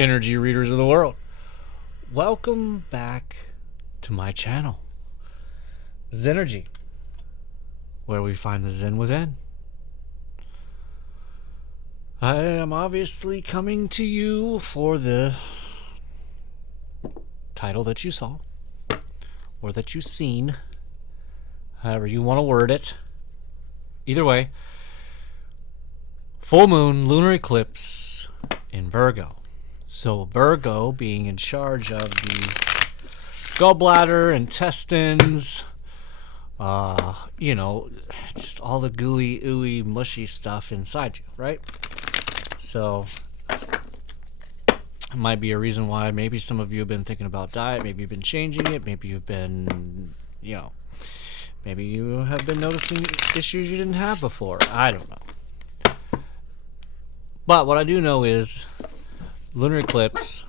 energy readers of the world. Welcome back to my channel, Zenergy, where we find the Zen within. I am obviously coming to you for the title that you saw, or that you've seen, however you want to word it. Either way, full moon, lunar eclipse in Virgo. So Virgo being in charge of the gallbladder, intestines, you know, just all the gooey, ooey, mushy stuff inside you, right? So it might be a reason why maybe some of you have been thinking about diet, maybe you've been changing it, maybe you've been, you know, maybe you have been noticing issues you didn't have before. I don't know. But what I do know is lunar eclipse.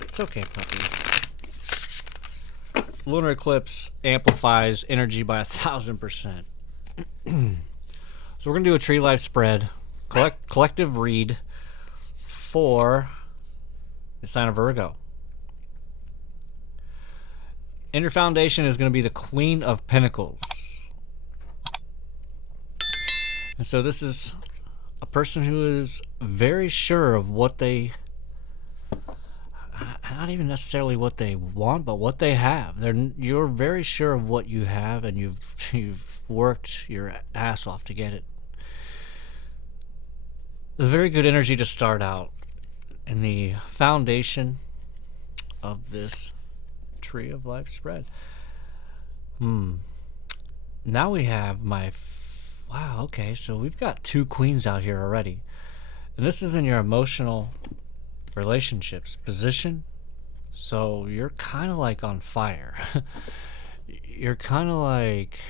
It's okay, puppy. Lunar eclipse amplifies energy by 1,000%. So we're going to do a tree life spread, collective read for the sign of Virgo. And your foundation is going to be the Queen of Pentacles. And so this is a person who is very sure of what they, not even necessarily what they want, but what they have. You're very sure of what you have, and you've worked your ass off to get it. A very good energy to start out. And the foundation of this tree of life spread. Now we have my... Wow, okay, so we've got two queens out here already. And this is in your emotional relationships position. So you're kind of like on fire. You're kind of like,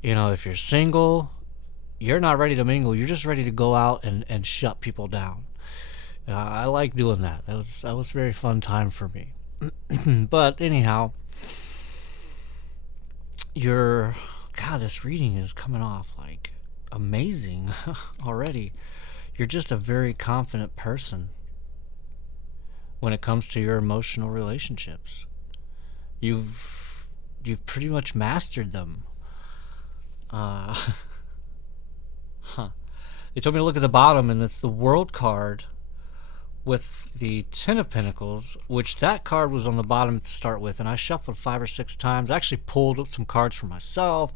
you know, if you're single, you're not ready to mingle. You're just ready to go out and shut people down. I like doing that. That was a very fun time for me. But anyhow, God, this reading is coming off like amazing already. You're just a very confident person when it comes to your emotional relationships. You've pretty much mastered them. They told me to look at the bottom, and it's the World card with the Ten of Pentacles, which that card was on the bottom to start with, and I shuffled 5 or 6 times. I actually pulled some cards for myself.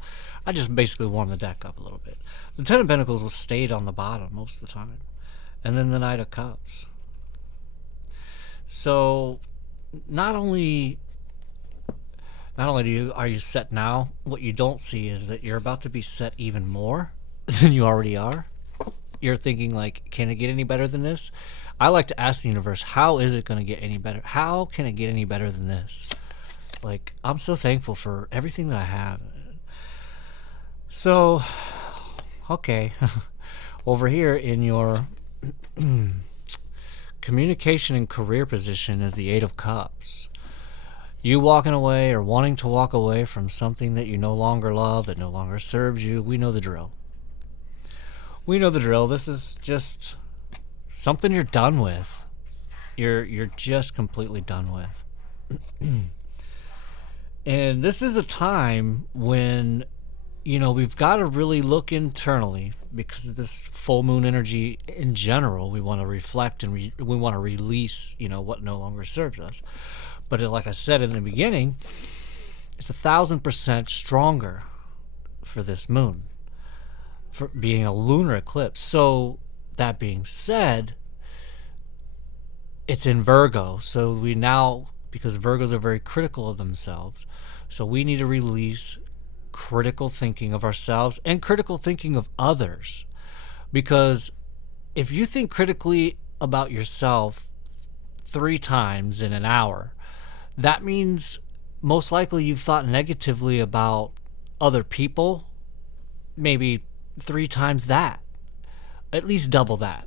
I just basically warmed the deck up a little bit. The Ten of Pentacles was stayed on the bottom most of the time. And then the Knight of Cups. So not only are you set now, what you don't see is that you're about to be set even more than you already are. You're thinking like, can it get any better than this? I like to ask the universe, how is it going to get any better? How can it get any better than this? Like, I'm so thankful for everything that I have. So, okay. Over here in your communication and career position is the Eight of Cups. You walking away or wanting to walk away from something that you no longer love, that no longer serves you. We know the drill. We know the drill. This is just something you're done with. You're just completely done with. And this is a time when, you know, we've got to really look internally, because of this full moon energy in general. We want to reflect and we want to release, you know, what no longer serves us. But like I said in the beginning, it's 1,000% stronger for this moon, for being a lunar eclipse. So that being said, it's in Virgo. So we now, because Virgos are very critical of themselves, so we need to release critical thinking of ourselves and critical thinking of others. Because if you think critically about yourself 3 times in an hour, that means most likely you've thought negatively about other people maybe 3 times that. At least double that,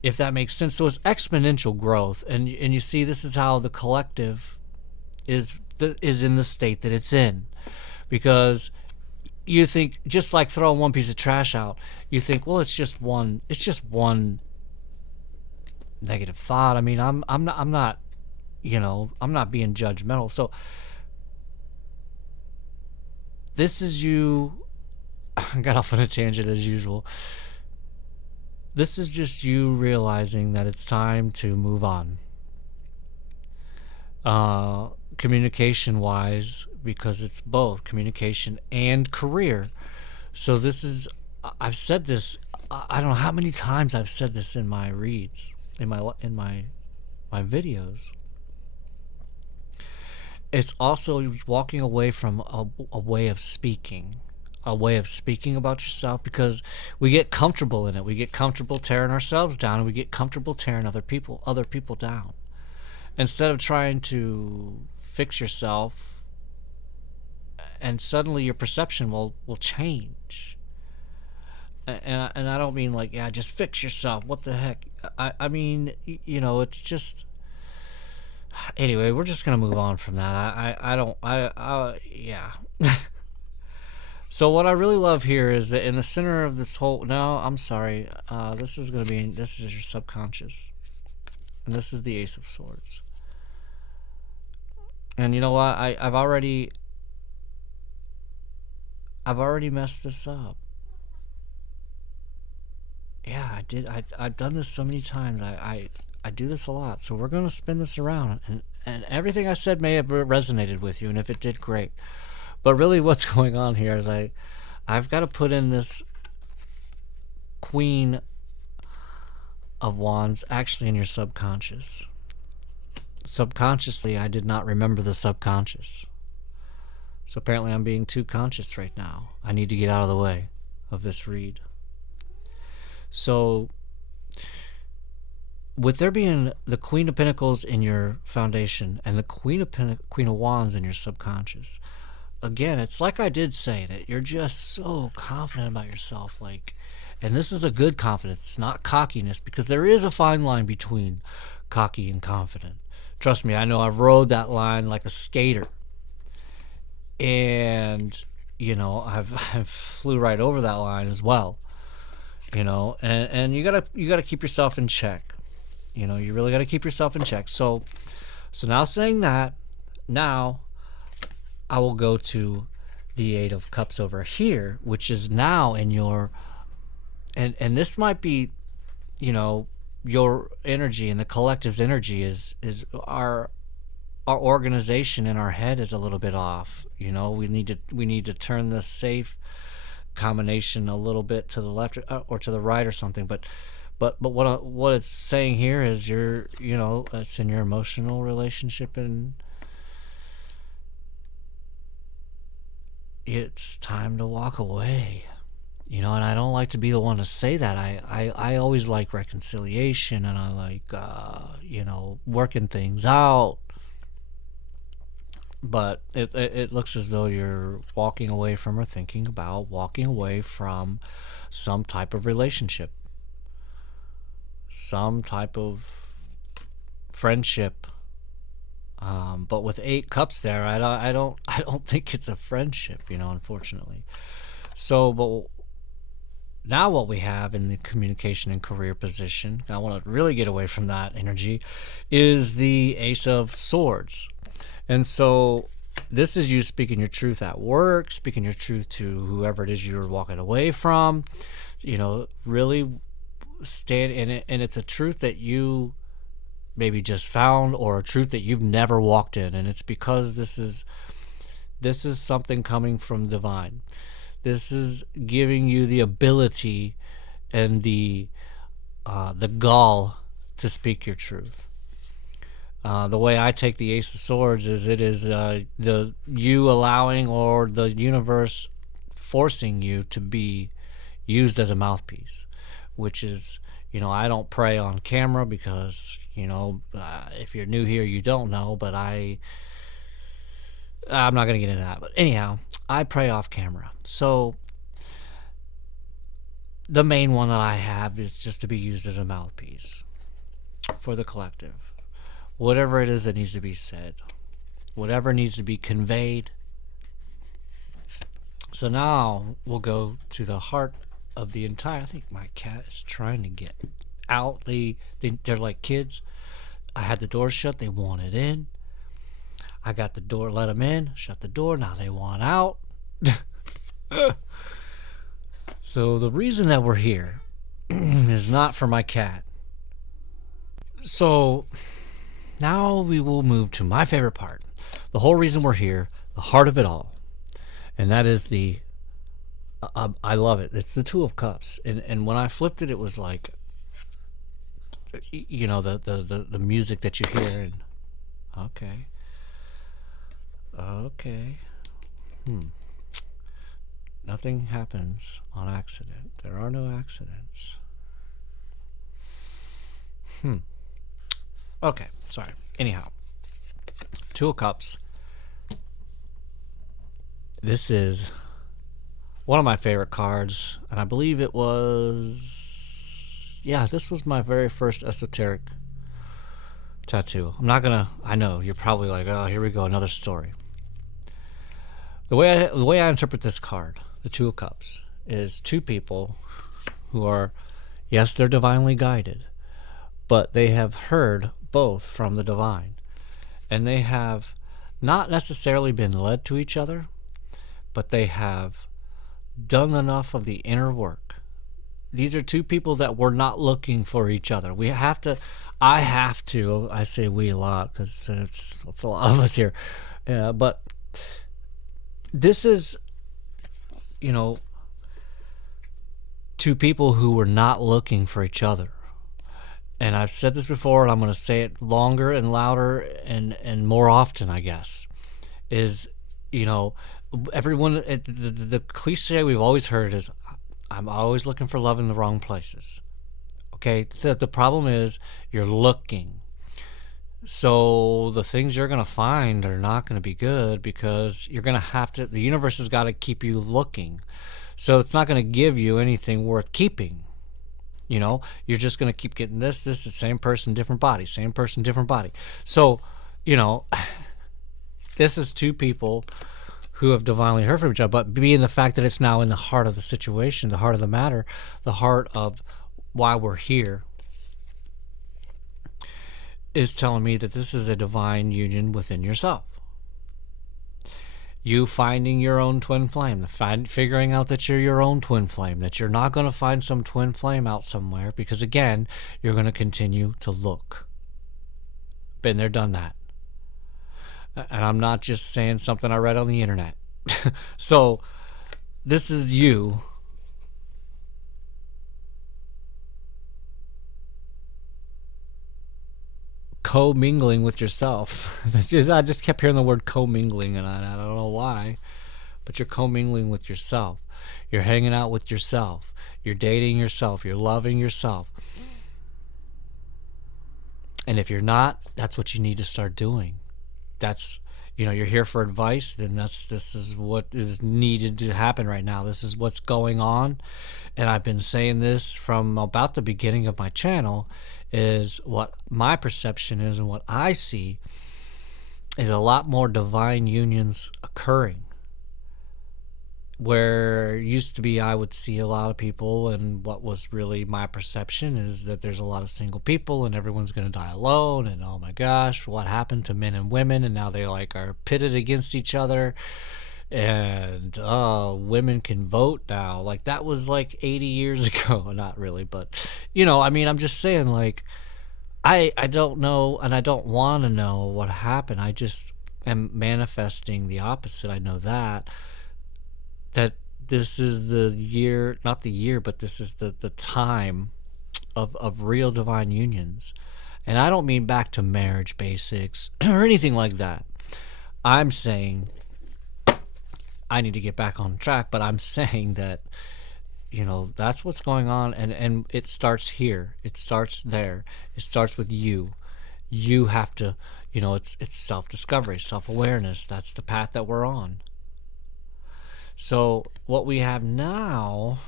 if that makes sense. So it's exponential growth, and you see, this is how the collective is in the state that it's in, because you think, just like throwing one piece of trash out, you think, well, it's just one negative thought. I mean, I'm not, you know, I'm not being judgmental. So this is you. I got off on a tangent as usual. This is just you realizing that it's time to move on. Communication wise, because it's both communication and career. So this is, I've said this, I don't know how many times I've said this in my reads, in my videos. It's also walking away from a way of speaking, about yourself, because we get comfortable in it. We get comfortable tearing ourselves down, and we get comfortable tearing other people down. Instead of trying to fix yourself, and suddenly your perception will change. And I don't mean like, yeah, just fix yourself. What the heck? I mean, you know, it's just. Anyway, we're just gonna move on from that. Yeah. So what I really love here is that in the center of this whole. No, I'm sorry. This is your subconscious, and this is the Ace of Swords. And you know what? I've already messed this up. Yeah, I did. I've done this so many times. I do this a lot. So we're going to spin this around. And everything I said may have resonated with you. And if it did, great. But really what's going on here is I've got to put in this Queen of Wands actually in your subconscious. Subconsciously, I did not remember the subconscious. So apparently I'm being too conscious right now. I need to get out of the way of this read. So with there being the Queen of Pentacles in your foundation and the Queen of Wands in your subconscious, again, it's like I did say, that you're just so confident about yourself, and this is a good confidence. It's not cockiness, because there is a fine line between cocky and confident. Trust me, I know. I've rode that line like a skater, and you know, I've flew right over that line as well. You know, and you gotta keep yourself in check. You know, you really gotta keep yourself in check. So now, saying that, now I will go to the Eight of Cups over here, which is now in your, and this might be, you know, your energy and the collective's energy is our organization in our head is a little bit off. You know, we need to turn the safe combination a little bit to the left or to the right or something. But what it's saying here is it's in your emotional relationship, and it's time to walk away. You know, and I don't like to be the one to say that. I always like reconciliation, and I like working things out. But it looks as though you're walking away from, or thinking about walking away from, some type of relationship, some type of friendship. But with 8 cups there, I don't think it's a friendship, you know, unfortunately. So, but now what we have in the communication and career position, I want to really get away from that energy, is the Ace of Swords. And so this is you speaking your truth at work, speaking your truth to whoever it is you're walking away from, you know, really stand in it. And it's a truth that you maybe just found, or a truth that you've never walked in. And it's because this is something coming from divine. This is giving you the ability and the gall to speak your truth. The way I take the Ace of Swords is it is the you allowing, or the universe forcing you to be used as a mouthpiece, which is, you know, I don't pray on camera because, you know, if you're new here, you don't know, but I'm not going to get into that. But anyhow, I pray off camera. So the main one that I have is just to be used as a mouthpiece for the collective. Whatever it is that needs to be said, whatever needs to be conveyed. So now we'll go to the heart of the entire. I think my cat is trying to get out. They're like kids. I had the door shut. They wanted in. I got the door, let them in, shut the door. Now they want out. So the reason that we're here is not for my cat. So now we will move to my favorite part. The whole reason we're here, the heart of it all. And that is I love it. It's the Two of Cups. And when I flipped it, it was like, you know, the music that you hear. And okay. Nothing happens on accident. There are no accidents. Okay, sorry. Anyhow, Two of Cups. This is one of my favorite cards, and I believe it was... Yeah, this was my very first esoteric tattoo. I know, you're probably like, oh, here we go, another story. The way I interpret this card, the Two of Cups, is two people who are, yes, they're divinely guided, but they have heard both from the divine. And they have not necessarily been led to each other, but they have done enough of the inner work. These are two people that were not looking for each other. I say we a lot because it's a lot of us here. But this is, you know, two people who were not looking for each other. And I've said this before, and I'm going to say it longer and louder and more often, I guess, is, you know, everyone, the cliche we've always heard is, I'm always looking for love in the wrong places. Okay? The problem is you're looking. So the things you're going to find are not going to be good because you're going to have to, the universe has got to keep you looking. So it's not going to give you anything worth keeping. You know, you're just going to keep getting this, the same person, different body, same person, different body. So, you know, this is two people who have divinely heard from each other, but being the fact that it's now in the heart of the situation, the heart of the matter, the heart of why we're here, is telling me that this is a divine union within yourself. You finding your own twin flame, figuring out that you're your own twin flame, that you're not going to find some twin flame out somewhere because, again, you're going to continue to look. Been there, done that. And I'm not just saying something I read on the internet. So this is you co-mingling with yourself. I just kept hearing the word co-mingling, and I don't know why, but you're co-mingling with yourself. You're hanging out with yourself. You're dating yourself. You're loving yourself. And if you're not, that's what you need to start doing. That's, you know, you're here for advice, then this is what is needed to happen right now. This is what's going on. And I've been saying this from about the beginning of my channel, is what my perception is and what I see is a lot more divine unions occurring. Where used to be I would see a lot of people, and what was really my perception is that there's a lot of single people and everyone's going to die alone, and oh my gosh, what happened to men and women, and now they like are pitted against each other, and women can vote now. Like that was like 80 years ago. Not really, but you know, I mean, I'm just saying, like I don't know, and I don't want to know what happened. I just am manifesting the opposite. I know that this is the year, not the year, but this is the time of real divine unions. And I don't mean back to marriage basics or anything like that. I'm saying I need to get back on track, but I'm saying that, you know, that's what's going on, and it starts here. It starts there. It starts with you. You have to, you know, it's self-discovery, self-awareness. That's the path that we're on. So what we have now,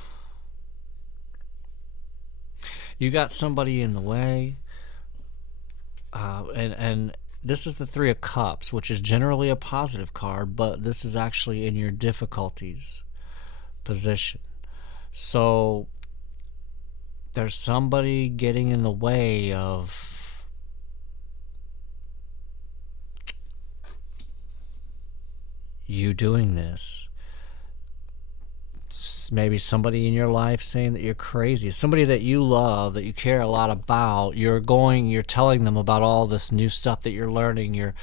you got somebody in the way, and this is the Three of Cups, which is generally a positive card, but this is actually in your difficulties position. So there's somebody getting in the way of you doing this. Maybe somebody in your life saying that you're crazy. Somebody that you love, that you care a lot about. You're telling them about all this new stuff that you're learning,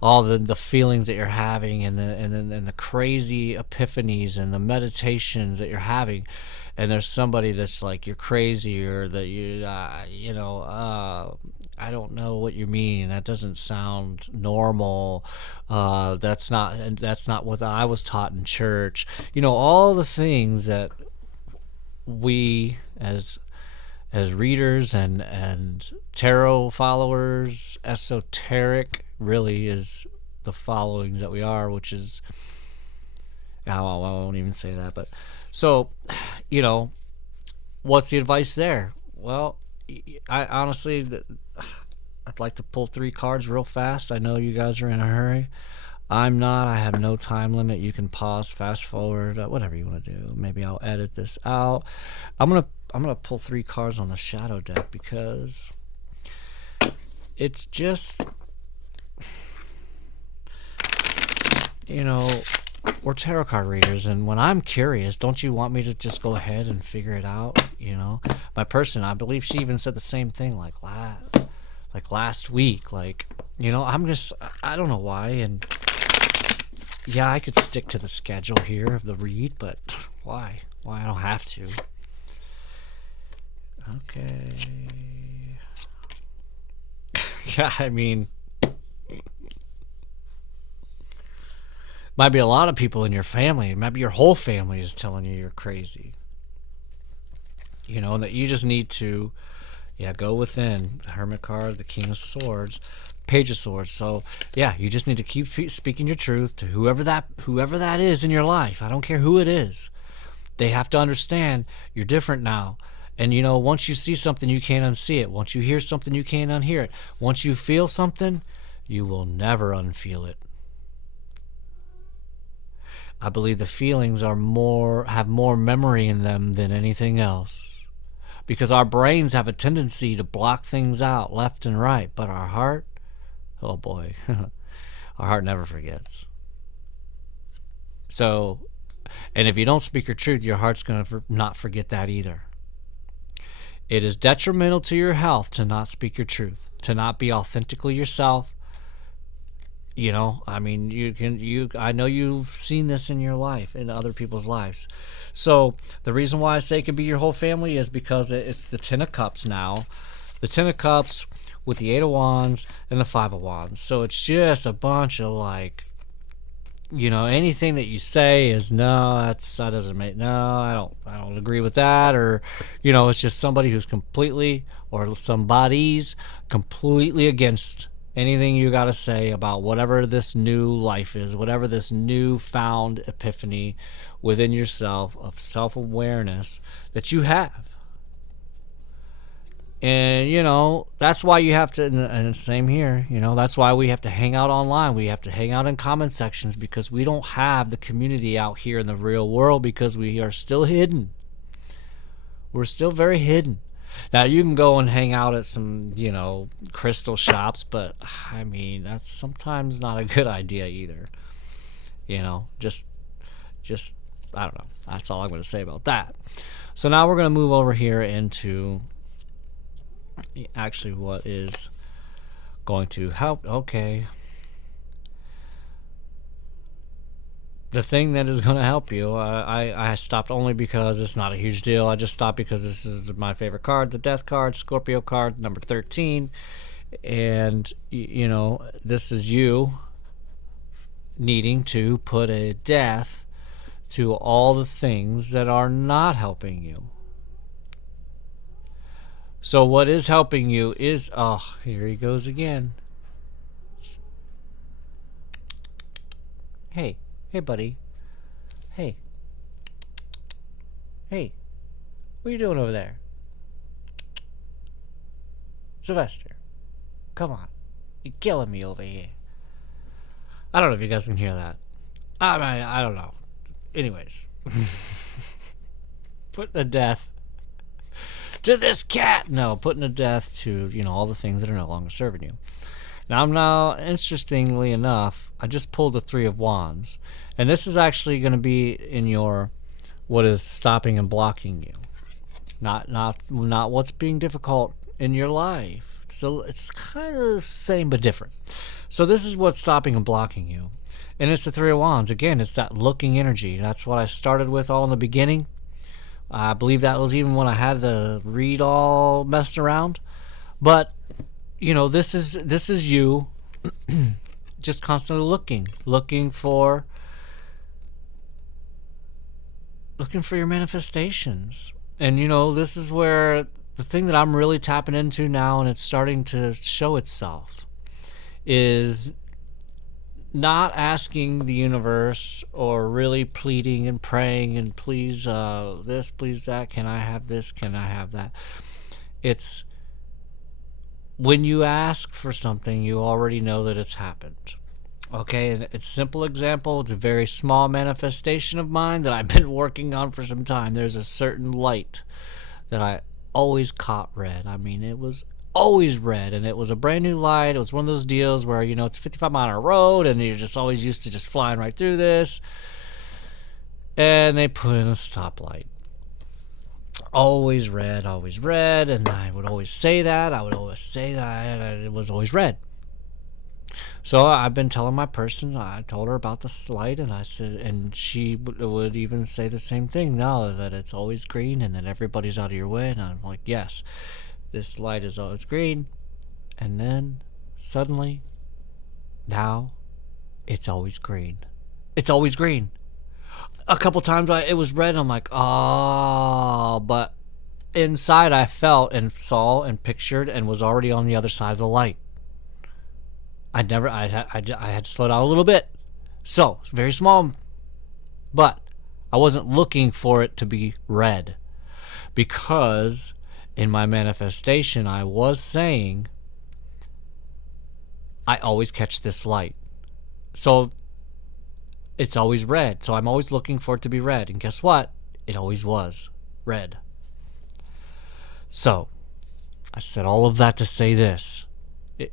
all the feelings that you're having, and the crazy epiphanies and the meditations that you're having. And there's somebody that's like, you're crazy, or that I don't know what you mean. That doesn't sound normal. That's not what I was taught in church. All the things that we as readers and tarot followers, esoteric really is the followings that we are, which is, I won't even say that, but so, what's the advice there? Well, I honestly, I'd like to pull 3 cards real fast. I know you guys are in a hurry. I'm not. I have no time limit. You can pause, fast forward, whatever you want to do. Maybe I'll edit this out. I'm gonna pull 3 cards on the shadow deck because it's just, we're tarot card readers, and when I'm curious, don't you want me to just go ahead and figure it out? My person, I believe she even said the same thing, like last week. I don't know why, and yeah, I could stick to the schedule here of the read, but why? I don't have to. Okay. Yeah, I mean, might be a lot of people in your family, maybe your whole family is telling you you're crazy. And that you just need to, go within. The Hermit card, the King of Swords, Page of Swords. So, you just need to keep speaking your truth to whoever that is in your life. I don't care who it is. They have to understand you're different now. And, once you see something, you can't unsee it. Once you hear something, you can't unhear it. Once you feel something, you will never unfeel it. I believe the feelings have more memory in them than anything else. Because our brains have a tendency to block things out left and right. But our heart, oh boy, our heart never forgets. So, and if you don't speak your truth, your heart's going to not forget that either. It is detrimental to your health to not speak your truth, to not be authentically yourself. I mean, I know you've seen this in your life, in other people's lives. So the reason why I say it could be your whole family is because it's the 10 of Cups now. The 10 of Cups with the 8 of Wands and the 5 of Wands. So it's just a bunch of anything that you say is, no, that doesn't make, no, I don't agree with that. Or, it's just somebody who's completely, or somebody's completely against anything you got to say about whatever this new life is, whatever this newfound epiphany within yourself of self-awareness that you have. And, that's why you have to, and same here, that's why we have to hang out online. We have to hang out in comment sections because we don't have the community out here in the real world because we are still hidden. We're still very hidden. Now, you can go and hang out at some, crystal shops, but, I mean, that's sometimes not a good idea either. Just I don't know. That's all I'm going to say about that. So now we're going to move over here into actually what is going to help. Okay. The thing that is going to help you, I stopped only because it's not a huge deal. I just stopped because this is my favorite card, the Death card, Scorpio card, number 13. And, this is you needing to put a death to all the things that are not helping you. So what is helping you is, here he goes again. Hey, buddy. Hey. What are you doing over there? Sylvester, come on. You're killing me over here. I don't know if you guys can hear that. I don't know. Anyways. Put the death to this cat. No, putting to death to, all the things that are no longer serving you. Now, interestingly enough, I just pulled the Three of Wands. And this is actually going to be in your, what is stopping and blocking you. Not what's being difficult in your life. So it's kind of the same but different. So this is what's stopping and blocking you. And it's the Three of Wands. Again, it's that looking energy. That's what I started with all in the beginning. I believe that was even when I had the read all messed around. But, this is you just constantly looking for your manifestations. And, this is where the thing that I'm really tapping into now, and it's starting to show itself, is not asking the universe or really pleading and praying and please this, please that, can I have this, can I have that. It's when you ask for something, you already know that it's happened. Okay, and it's a simple example. It's a very small manifestation of mine that I've been working on for some time. There's a certain light that I always caught red. I mean, it was always red, and it was a brand new light. It was one of those deals where, it's a 55-mile road, and you're just always used to just flying right through this. And they put in a stoplight. Always red, and I would always say that. It was always red. So I've been telling my person, I told her about this light, and I said, and she would even say the same thing now, that it's always green and that everybody's out of your way. And I'm like, yes, this light is always green. And then suddenly, now it's always green. It's always green. A couple times it was red. I'm like, oh, but inside I felt and saw and pictured and was already on the other side of the light. I had to slow down a little bit. So, it's very small. But I wasn't looking for it to be red. Because in my manifestation, I was saying, I always catch this light. So, it's always red. So, I'm always looking for it to be red. And guess what? It always was red. So, I said all of that to say this.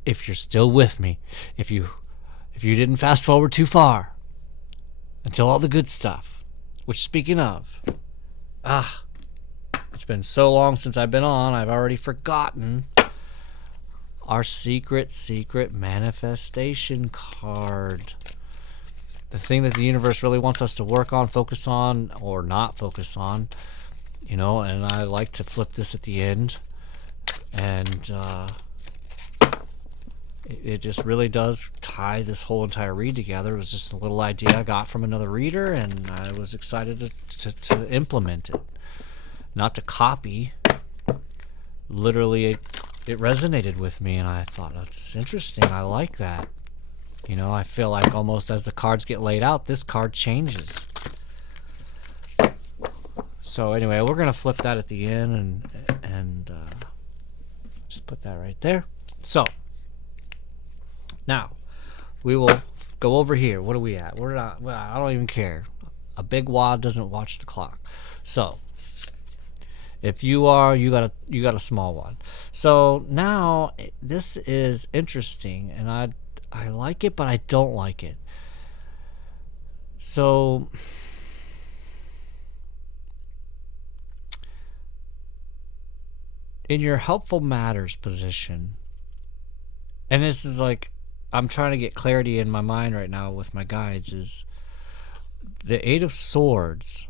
If you're still with me, if you didn't fast forward too far until all the good stuff, which speaking of, it's been so long since I've been on, I've already forgotten our secret manifestation card. The thing that the universe really wants us to work on, focus on, or not focus on, and I like to flip this at the end, and it just really does tie this whole entire read together. It was just a little idea I got from another reader, and I was excited to implement it. Not to copy. Literally, it resonated with me, and I thought, that's interesting. I like that. I feel like almost as the cards get laid out, this card changes. So anyway, we're going to flip that at the end and just put that right there. So, now, we will go over here. What are we at? We're not, well, I don't even care. A big wad doesn't watch the clock. So, if you are, you got a small one. So now this is interesting, and I like it, but I don't like it. So in your helpful matters position, and this is like, I'm trying to get clarity in my mind right now with my guides, is the Eight of Swords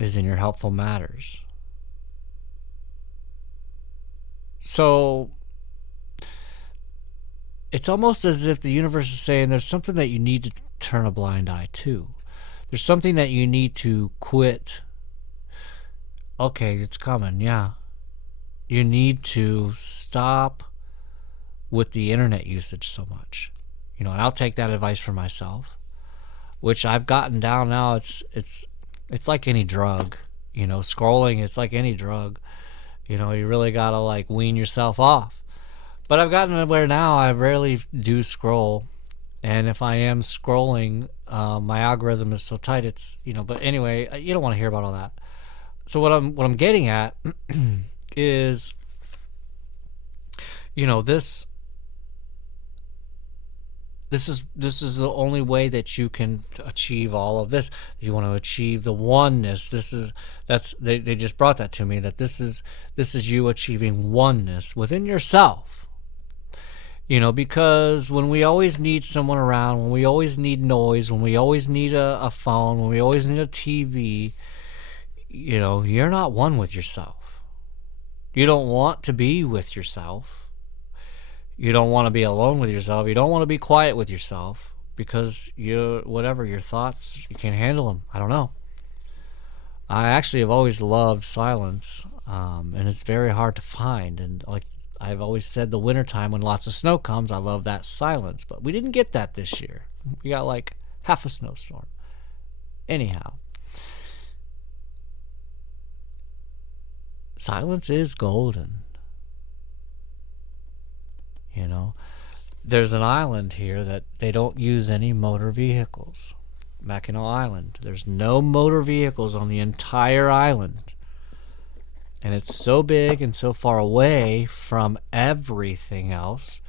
is in your helpful matters. So it's almost as if the universe is saying there's something that you need to turn a blind eye to. There's something that you need to quit. Okay, it's coming, yeah. You need to stop with the internet usage so much. And I'll take that advice for myself, which I've gotten down now. It's like any drug, scrolling, it's like any drug. You really gotta wean yourself off. But I've gotten to where now I rarely do scroll, and if I am scrolling, my algorithm is so tight, it's, but anyway, you don't want to hear about all that. So what I'm getting at is, this is the only way that you can achieve all of this. You want to achieve the oneness. They just brought that to me, that this is you achieving oneness within yourself. Because when we always need someone around, when we always need noise, when we always need a phone, when we always need a TV, you're not one with yourself. You don't want to be with yourself. You don't want to be alone with yourself. You don't want to be quiet with yourself because your thoughts, you can't handle them. I don't know. I actually have always loved silence, and it's very hard to find. And like I've always said, the wintertime when lots of snow comes, I love that silence. But we didn't get that this year. We got like half a snowstorm. Anyhow, silence is golden. There's an island here that they don't use any motor vehicles. Mackinac Island. There's no motor vehicles on the entire island. And it's so big and so far away from everything else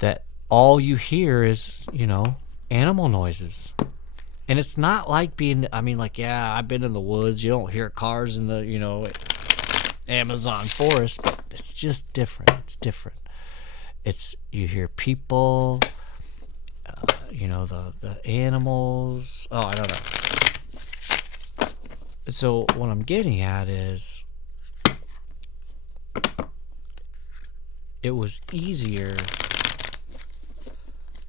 that all you hear is, animal noises. And it's not like I've been in the woods. You don't hear cars in the, Amazon forest, but it's just different. It's different. You hear people, the animals. Oh, I don't know. So what I'm getting at is, it was easier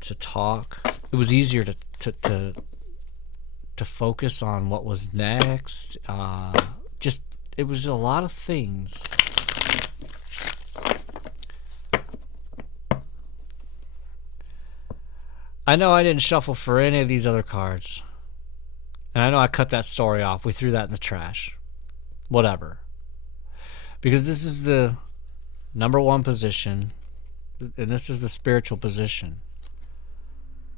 to talk. It was easier to focus on what was next. It was a lot of things. I know I didn't shuffle for any of these other cards. And I know I cut that story off. We threw that in the trash. Whatever. Because this is the number one position. And this is the spiritual position.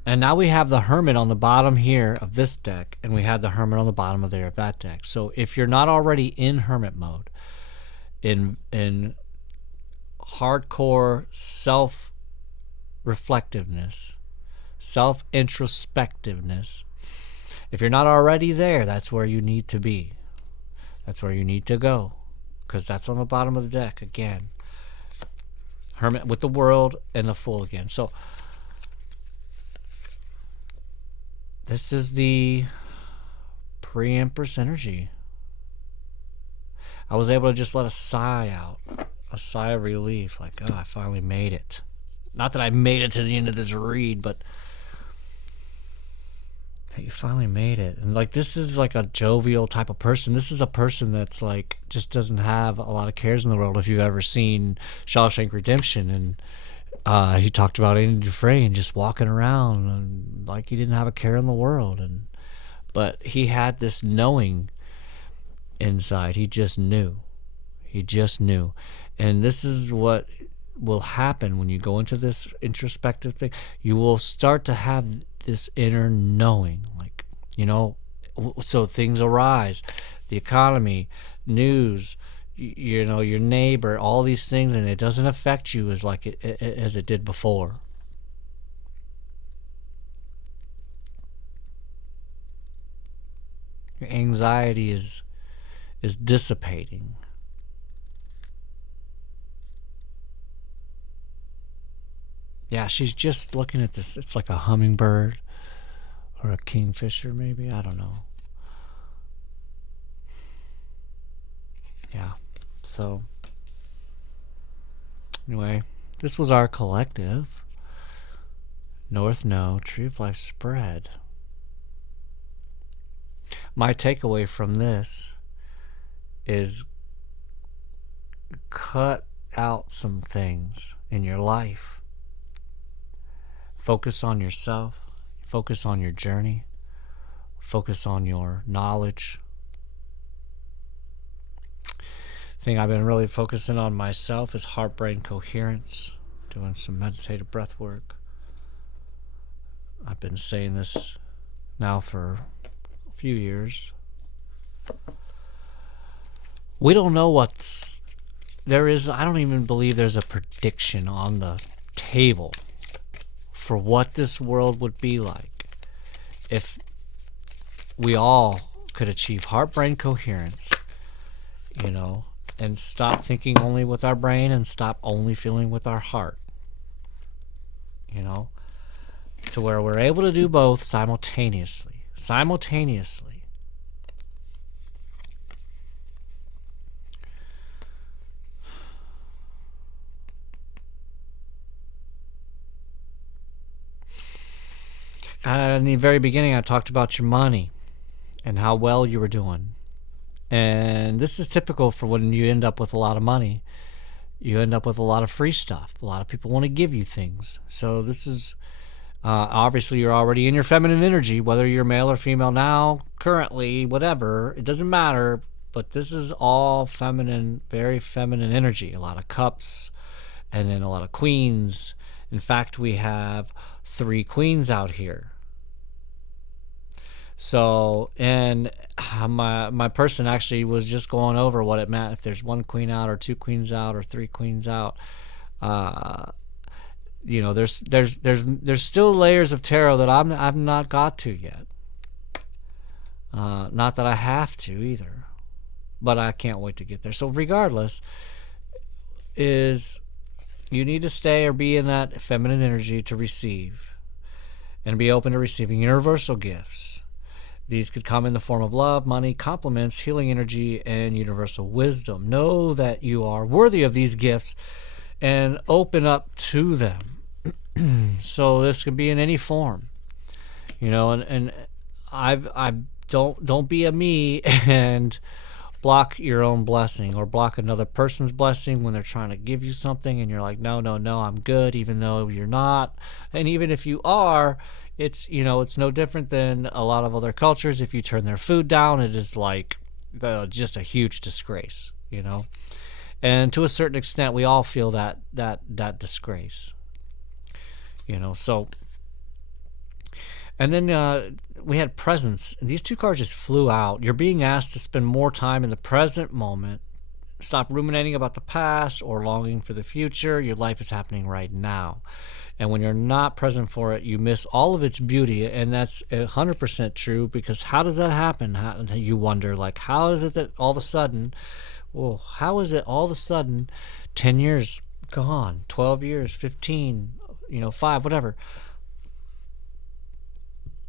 And now we have the Hermit on the bottom here of this deck. And we had the Hermit on the bottom of that deck. So if you're not already in Hermit mode, in hardcore self-reflectiveness, self-introspectiveness, if you're not already there, that's where you need to be. That's where you need to go, because that's on the bottom of the deck again. Hermit with the World and the Fool again. So this is the pre-Empress energy. I was able to just let a sigh out, a sigh of relief, like, oh, I finally made it. Not that I made it to the end of this read, but that you finally made it. And like, this is like a jovial type of person. This is a person that's like, just doesn't have a lot of cares in the world. If you've ever seen Shawshank Redemption, and he talked about Andy Dufresne just walking around and like he didn't have a care in the world. But he had this knowing inside. He just knew. And this is what will happen when you go into this introspective thing. You will start to have this inner knowing, like, so things arise, the economy, news, your neighbor, all these things, and it doesn't affect you as it did before. Your anxiety is dissipating. Yeah, she's just looking at this. It's like a hummingbird or a kingfisher, maybe. I don't know. Yeah. So, anyway, this was our collective North Node Tree of Life spread. My takeaway from this is cut out some things in your life. Focus on yourself. Focus on your journey. Focus on your knowledge. Thing I've been really focusing on myself is heart-brain coherence. Doing some meditative breath work. I've been saying this now for a few years. We don't know I don't even believe there's a prediction on the table for what this world would be like if we all could achieve heart-brain coherence, and stop thinking only with our brain and stop only feeling with our heart, to where we're able to do both simultaneously. In the very beginning, I talked about your money and how well you were doing. And this is typical for when you end up with a lot of money. You end up with a lot of free stuff. A lot of people want to give you things. So this is, obviously you're already in your feminine energy, whether you're male or female now, currently, whatever. It doesn't matter. But this is all feminine, very feminine energy. A lot of cups and then a lot of queens. In fact, we have 3 queens out here. So, and my person actually was just going over what it meant if there's 1 queen out or 2 queens out or 3 queens out. There's still layers of tarot that I've not got to yet. Not that I have to either, but I can't wait to get there. So regardless, you need to stay or be in that feminine energy to receive and be open to receiving universal gifts. These could come in the form of love, money, compliments, healing energy, and universal wisdom. Know that you are worthy of these gifts and open up to them. So this could be in any form, and I don't be a me and block your own blessing or block another person's blessing when they're trying to give you something and you're like, no, I'm good, even though you're not. And even if you are, it's no different than a lot of other cultures. If you turn their food down, it is like just a huge disgrace, and to a certain extent we all feel that disgrace, so. And then we had presence. And these 2 cards just flew out. You're being asked to spend more time in the present moment. Stop ruminating about the past or longing for the future. Your life is happening right now. And when you're not present for it, you miss all of its beauty. And that's 100% true, because how does that happen? You wonder, how is it that all of a sudden, 10 years gone, 12 years, 15, 5, whatever.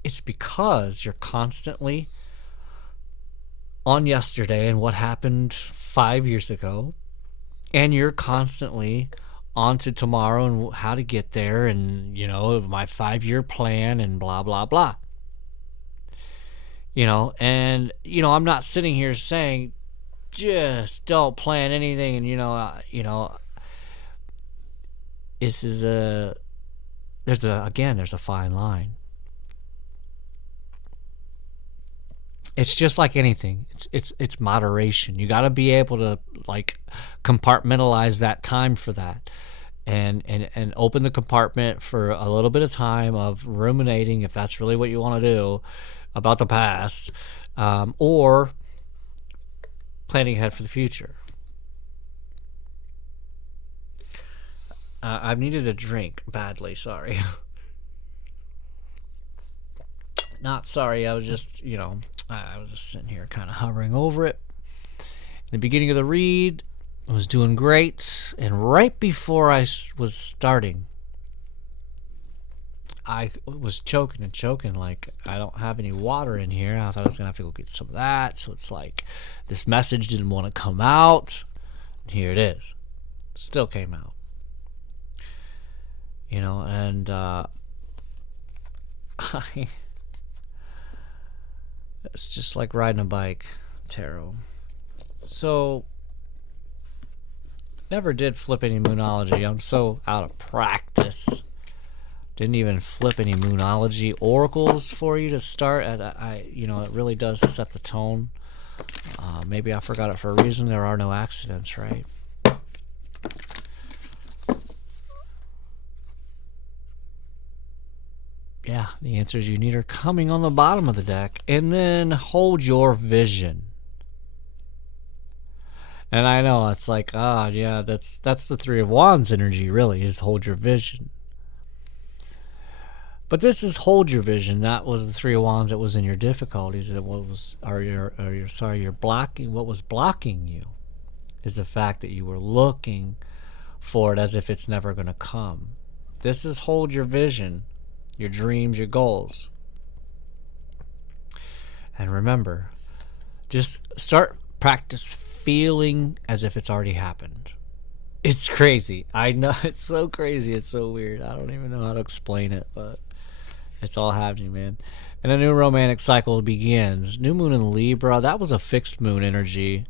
It's because you're constantly on yesterday and what happened 5 years ago, and you're constantly on to tomorrow and how to get there, and my 5-year plan and blah blah blah. And I'm not sitting here saying just don't plan anything, and this is there's a fine line. It's just like anything. It's moderation. You got to be able to compartmentalize that time for that, and open the compartment for a little bit of time of ruminating, if that's really what you want to do, about the past, or planning ahead for the future. I've needed a drink badly. Sorry. Not sorry. I was just, I was just sitting here kind of hovering over it. In the beginning of the read, I was doing great. And right before I was starting, I was choking like I don't have any water in here. I thought I was going to have to go get some of that. So it's like this message didn't want to come out. And here it is. Still came out. And it's just like riding a bike, tarot. So, never did flip any moonology. I'm so out of practice. Didn't even flip any moonology oracles for you to start. It really does set the tone. Maybe I forgot it for a reason. There are no accidents, right? Yeah, the answers you need are coming on the bottom of the deck. And then hold your vision. And I know it's like, yeah, that's the Three of Wands energy, really, is hold your vision. But this is hold your vision. That was the Three of Wands that was in your difficulties. That was, your blocking. What was blocking you is the fact that you were looking for it as if it's never going to come. This is hold your vision, your dreams, your goals. And remember, just practice feeling as if it's already happened. It's crazy. I know, it's so crazy. It's so weird. I don't even know how to explain it, but it's all happening, man. And a new romantic cycle begins. New moon in Libra, that was a fixed moon energy.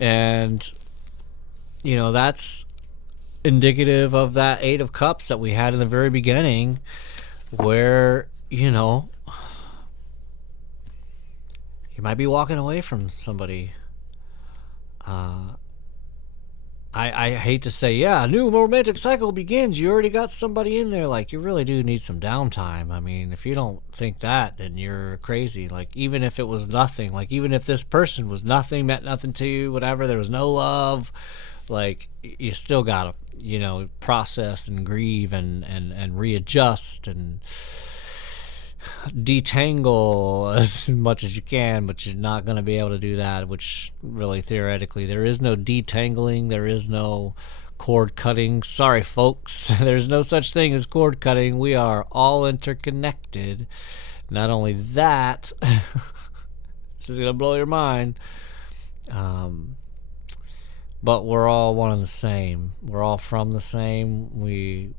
And, that's indicative of that Eight of Cups that we had in the very beginning, where, you might be walking away from somebody. I hate to say, a new romantic cycle begins. You already got somebody in there. Like, you really do need some downtime. I mean, if you don't think that, then you're crazy. Like, even if it was nothing, like, even if this person was nothing, meant nothing to you, whatever, there was no love, like, you still gotta, process and grieve and readjust and detangle as much as you can, but you're not going to be able to do that, which really theoretically there is no detangling, there is no cord cutting. Sorry folks, there's no such thing as cord cutting. We are all interconnected. Not only that, this is going to blow your mind, but we're all one and the same. We're all from the same. We're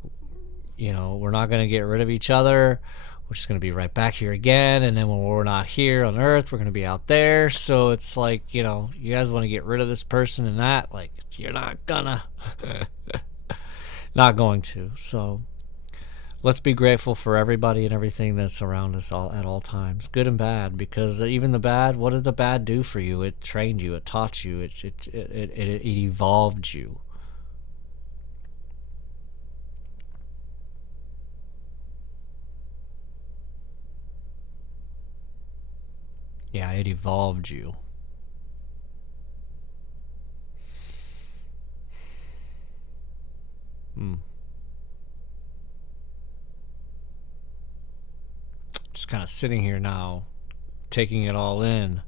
not going to get rid of each other. We're just going to be right back here again, and then when we're not here on Earth, we're going to be out there. So it's like, you guys want to get rid of this person and that, like, you're not gonna. Not going to. So let's be grateful for everybody and everything that's around us at all times, good and bad, because even the bad, what did the bad do for you? It trained you, it taught you, it evolved you. Yeah, it evolved you. Just kind of sitting here now, taking it all in.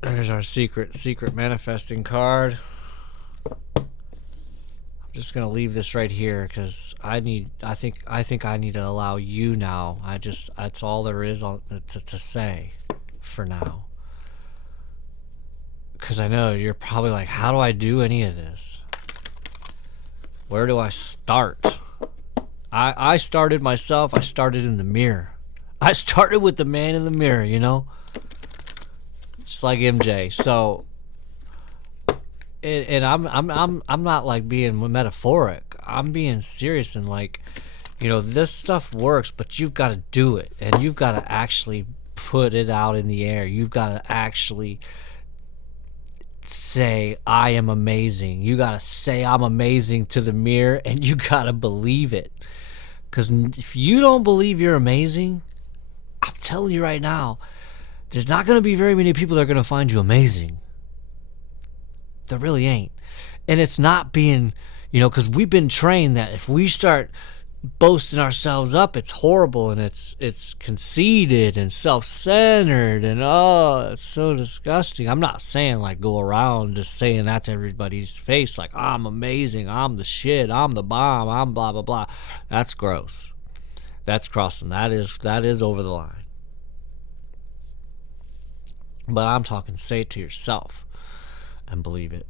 There's our secret manifesting card. I'm just gonna leave this right here because I think I need to allow you now. That's all there is to say for now. Because I know you're probably like, how do I do any of this? Where do I start? I started myself. I started in the mirror. I started with the man in the mirror, just like MJ. So, and I'm not like being metaphoric. I'm being serious and like, this stuff works, but you've got to do it, and you've got to actually put it out in the air. You've got to actually say, I am amazing. You got to say I'm amazing to the mirror, and you got to believe it. Because if you don't believe you're amazing, I'm telling you right now, there's not going to be very many people that are going to find you amazing. There really ain't. And it's not being, because we've been trained that if we start boasting ourselves up, it's horrible and it's conceited and self-centered and it's so disgusting. I'm not saying like go around just saying that to everybody's face like I'm amazing, I'm the shit, I'm the bomb, I'm blah blah blah. That's gross. That's crossing. That is over the line. But I'm talking, say it to yourself and believe it.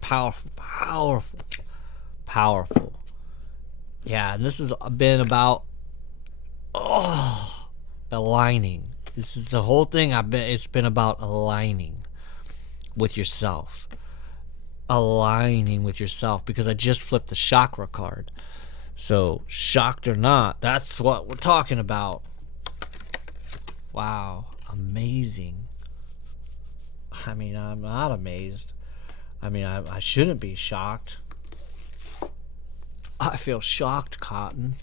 Powerful, powerful, powerful. Yeah, and this has been about aligning. This is the whole thing. It's been about aligning with yourself. Aligning with yourself, because I just flipped the chakra card. So, shocked or not, that's what we're talking about. Wow, amazing. I mean, I'm not amazed. I mean, I shouldn't be shocked. I feel shocked, Cotton.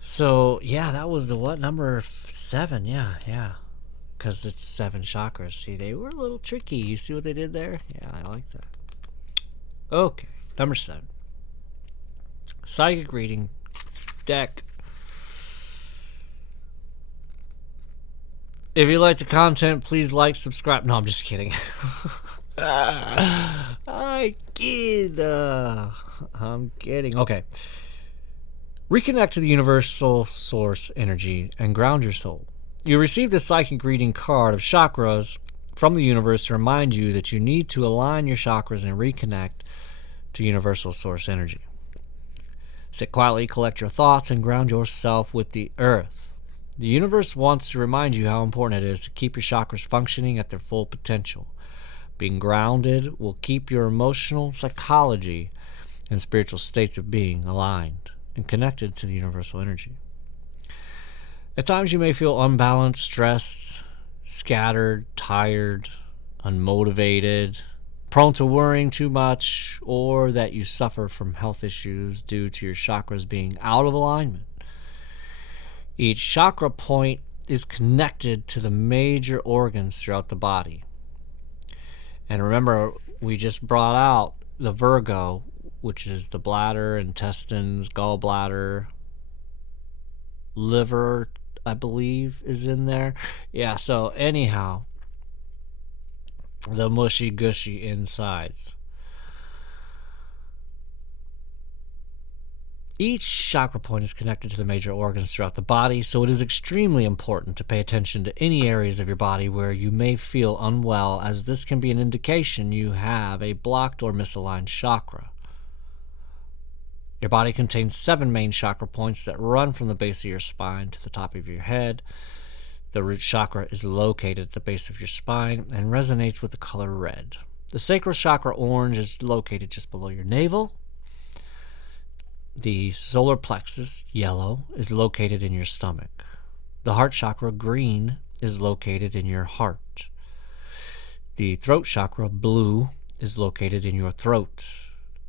So, yeah, that was the what? Number 7. Yeah. Because it's 7 chakras. See, they were a little tricky. You see what they did there? Yeah, I like that. Okay, number 7. Psychic reading deck. If you like the content, please like, subscribe. No, I'm just kidding. I kid. I'm kidding. Okay. Reconnect to the universal source energy and ground your soul. You receive the psychic reading card of chakras from the universe to remind you that you need to align your chakras and reconnect to universal source energy. Sit quietly, collect your thoughts, and ground yourself with the earth. The universe wants to remind you how important it is to keep your chakras functioning at their full potential. Being grounded will keep your emotional psychology and spiritual states of being aligned and connected to the universal energy. At times you may feel unbalanced, stressed, scattered, tired, unmotivated, prone to worrying too much, or that you suffer from health issues due to your chakras being out of alignment. Each chakra point is connected to the major organs throughout the body. And remember, we just brought out the Virgo, which is the bladder, intestines, gallbladder, liver, I believe, is in there. Yeah, so anyhow, the mushy gushy insides. Each chakra point is connected to the major organs throughout the body, so it is extremely important to pay attention to any areas of your body where you may feel unwell, as this can be an indication you have a blocked or misaligned chakra. Your body contains 7 main chakra points that run from the base of your spine to the top of your head. The root chakra is located at the base of your spine and resonates with the color red. The sacral chakra, orange, is located just below your navel. The solar plexus, yellow, is located in your stomach. The heart chakra, green, is located in your heart. The throat chakra, blue, is located in your throat.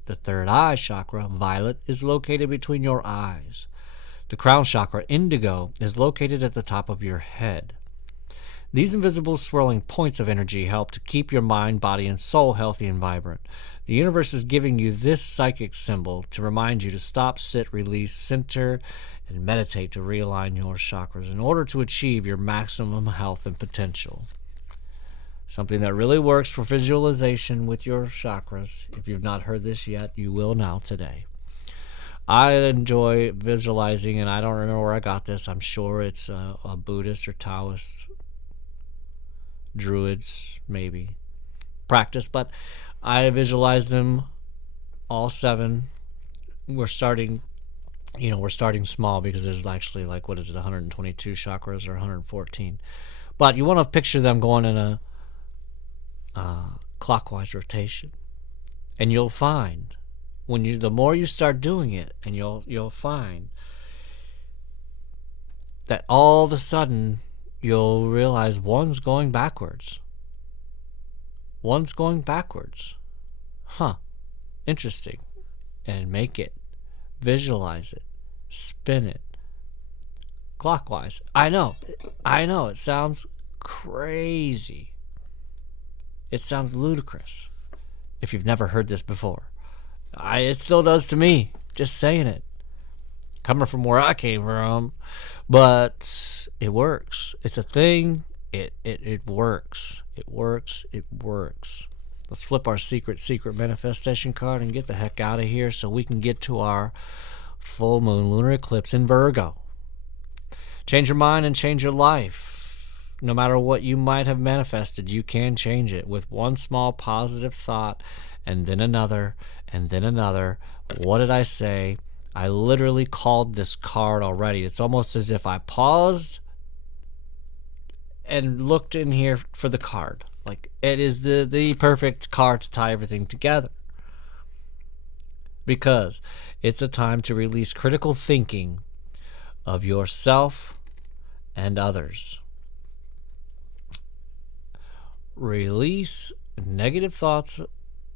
The third eye chakra, violet, is located between your eyes. The crown chakra, indigo, is located at the top of your head. These invisible swirling points of energy help to keep your mind, body, and soul healthy and vibrant. The universe is giving you this psychic symbol to remind you to stop, sit, release, center, and meditate to realign your chakras in order to achieve your maximum health and potential. Something that really works for visualization with your chakras. If you've not heard this yet, you will now today. I enjoy visualizing, and I don't remember where I got this. I'm sure it's a Buddhist or Taoist, Druids, maybe, practice, but I visualize them all 7. We're starting small because there's actually 122 chakras or 114. But you want to picture them going in a clockwise rotation, and you'll find the more you start doing it, and you'll find that all of a sudden you'll realize one's going backwards. Huh. Interesting. And make it. Visualize it. Spin it. Clockwise. I know. It sounds crazy. It sounds ludicrous. If you've never heard this before. It still does to me. Just saying it. Coming from where I came from. But it works. It's a thing. It works. It works. Let's flip our secret manifestation card and get the heck out of here so we can get to our full moon lunar eclipse in Virgo. Change your mind and change your life. No matter what you might have manifested, you can change it with one small positive thought, and then another, and then another. What did I say? I literally called this card already. It's almost as if I paused and looked in here for the card. Like, it is the perfect card to tie everything together. Because it's a time to release critical thinking of yourself and others. Release negative thoughts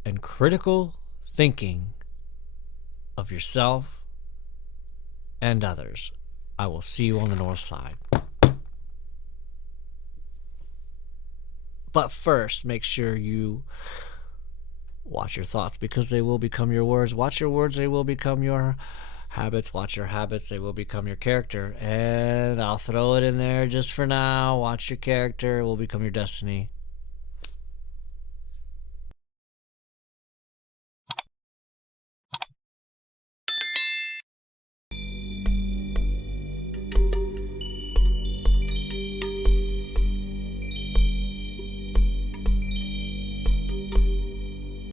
and critical thinking of yourself and others. I will see you on the north side. But first, make sure you watch your thoughts, because they will become your words. Watch your words, they will become your habits. Watch your habits, they will become your character. And I'll throw it in there just for now. Watch your character, it will become your destiny.